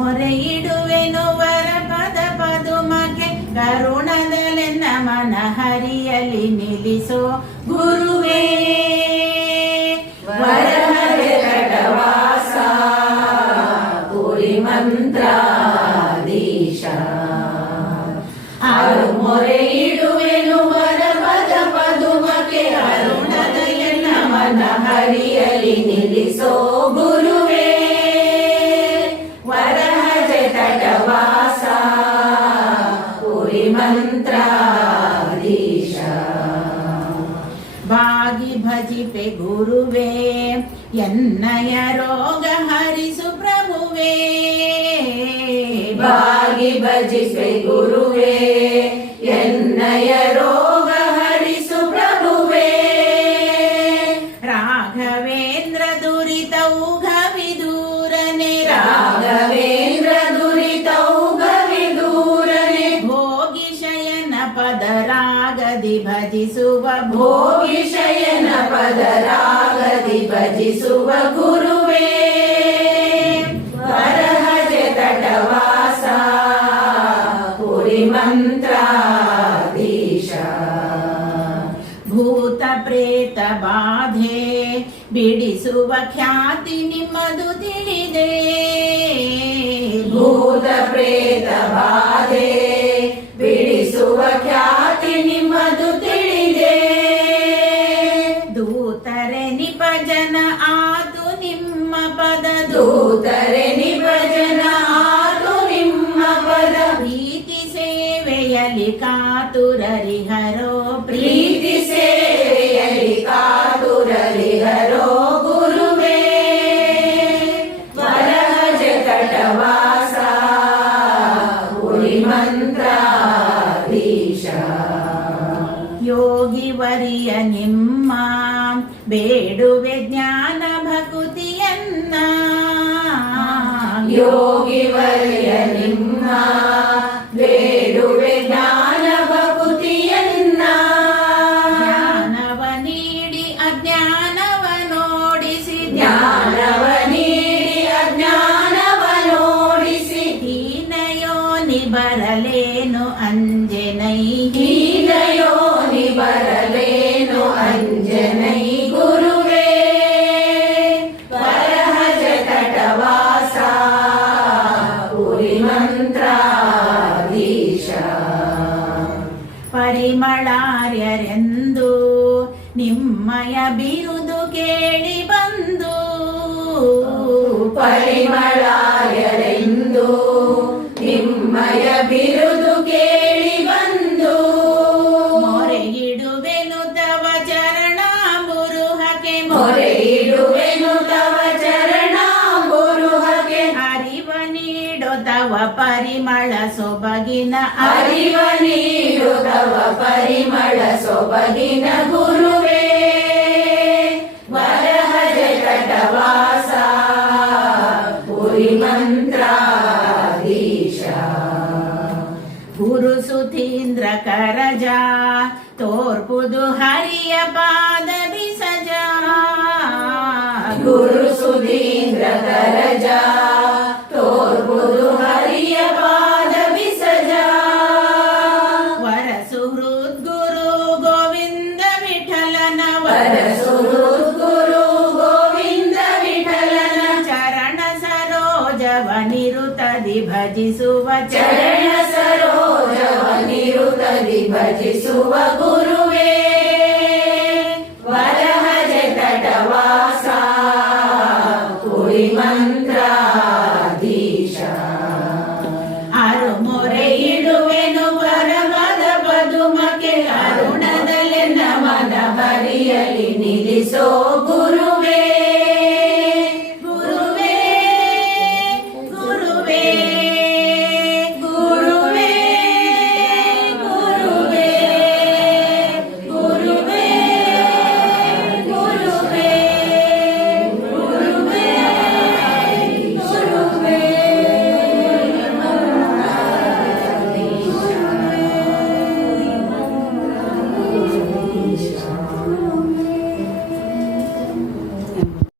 ಮೊರೆ ಇಡುವೆನು ವರ ಪದ ಪದುಮಗೆ ಕರುಣದಲೆನ್ನ ಮನ ಹರಿಯಲಿ ನಿಲ್ಲಿಸೋ ಗುರುವೇ. ವರಹರೆ ತಟವಾಸ ಪುರಿ ಮಂತ್ರಾಧೀಶ ಆರು ಮೊರೆ ಇಡುವೆನು ವರ ಪದ ಪದುಮಗೆ ಕರುಣದಲೆನ್ನ ಮನ ಹರಿಯಲಿ ನಿಲ್ಲಿಸೋ ಗುರುವೇ. ವರಹರೆ ತಟವಾಸ ಪುರಿ ಮಂತ್ರಾಧೀಶ ಬಾಗಿ ಭಜಿಪೆ ಗುರುವೇ ಎನ್ನಯ ರೋಗ ಹರಿಸು ಪ್ರಭುವೇ. ಬಾಗಿ ಭಜಿಪೆ ಗುರುವೇ ಎನ್ನಯ ರೋಗ ಹರಿಸು ಪ್ರಭುವೇ. ರಾಘವೇಂದ್ರ ದುರಿತೌಘವಿದೂರನೆ ರಾಘವೇಂದ್ರ ದುರಿತೌಘವಿದೂರನೆ ಭೋಗಿ ಶಯನ ಪದರಾಗದಿ ಭಜಿಸುವ ಭೋಗಿ ಶಯನ ಪದರಾಗದಿ ಭಜಿಸುವ ಗುರುವೇ. ವರಹರೆ ತಟವಾಸ ಪುರಿ ಮಂತ್ರಾಧೀಶ ಭೂತ ಪ್ರೇತ ಬಾಧೆ ಬಿಡಿಸುವ ಖ್ಯಾತಿ ನಿಮ್ಮದು ತಿಳಿದೆ. ಭೂತ ಪ್ರೇತ ಬಾಧೆ ಬಿಡಿಸುವ ಖ್ಯಾತಿ ನಿಮ್ಮದು ತಿಳಿದೆ. ದೂತರೆ ನಿಪಜನ ಆತು ನಿಮ್ಮ ಪದ ದೂತರೆ ನಿಭಜನ ಆತು ನಿಮ್ಮ ಪದ. ಪ್ರೀತಿ ಸೇವೆಯಲಿ ಕಾತುರರಿಹರೋ ಪ್ರೀತಿ ಸೇವೆಯಲಿ ಕಾತುರರಿಹರೋ ಗುರುವೇ. ವರಹರೆ ತಟವಾಸ ಪುರಿ ಮಂತ್ರಾಧೀಶ ಯೋಗಿ ವರಿಯ ನಿಮ್ಮ ಬೇಡುವೆ ಜ್ಞಾನ ಭಕುತಿಯನ್ನ. ಯೋಗಿ ವರ್ಯ ನಿಮ್ಮ ಬೇಡುವೆ ಜ್ಞಾನ ಭಕುತಿಯನ್ನ. ಜ್ಞಾನವ ನೀಡಿ ಅಜ್ಞಾನವ ನೋಡಿಸಿ ಜ್ಞಾನವ ನೀಡಿ ಅಜ್ಞಾನವ ನೋಡಿಸಿ. ಹೀನಯೋನಿ ಬರಲೇನು ಅಂಜನೈ ಹೀನಯೋನಿ ಬರಲೇನು ಅಂಜನೈ ಗುರುವೇ. ವರಹರೆ ತಟವಾಸ ಪುರಿ ಮಂತ್ರಾಧೀಶ ಪರಿಮಳಾರ್ಯರೆಂದು ನಿಮ್ಮಯ ಬಿರುದು ಕೇಳಿ ಬಂದು. ಪರಿಮಳಾರ್ಯರೆಂದು ನಿಮ್ಮಯ ಬಿರುದು ಕೇಳಿ ಬಂದು. ಮೊರೆ ಇಡುವೆನು ತವ ಚರಣಾಂಬುರುಹಕ್ಕೆ ಮೊರೆ ಇಡುವೆನು ತವ ಚರಣಾಂಬುರುಹಕ್ಕೆ. ಅರಿವ ನೀಡೋ ತವ ಪರಿಮಳ ಸೊಬಗಿನ ಅರಿವ ನೀಡು ತವ ಪರಿಮಳ ಸೊಬಗಿನ ಗುರುವೇ. ವರಹರೆ ತಟವಾಸ ಪುರಿ ಮಂತ್ರಾಧೀಶ ಗುರು ಸುಧೀಂದ್ರ ಕರಜ ತೋರ್ಪುದು ಹರಿಯ ಪಾದ ಬಿಸಜ. ಗುರು ಸುಧೀಂದ್ರ ಕರಜ ತೋರ್ಬುದು ಹರಿಯ ಪಾದ ಬಿಸಜ. ವರಸು ಹೃದ್ಗುರು ಗೋವಿಂದ ವಿಠಲನ ವರಸು ಗುರು ಗೋವಿಂದ ವಿಠಲನ ಚರಣ ಸರೋಜವ ನಿರುತದಿ ಭಜಿಸುವ ಚರಣ ಸರೋಜವ ನಿರುತದಿ ಭಜಿಸುವ ಗುರುವೇ. ವರಹರೆ ತಟವಾಸ ಪುರಿ ಮಂತ್ರಾಧೀಶ ಅರು ಮೊರೆ ಇಡುವೆನು ವರಪದ ಪದುಮಗೆ ಕರುಣದಲೆನ್ನ ಮನ ಹರಿಯಲಿ ನಿಲ್ಲಿಸೋ ಗುರು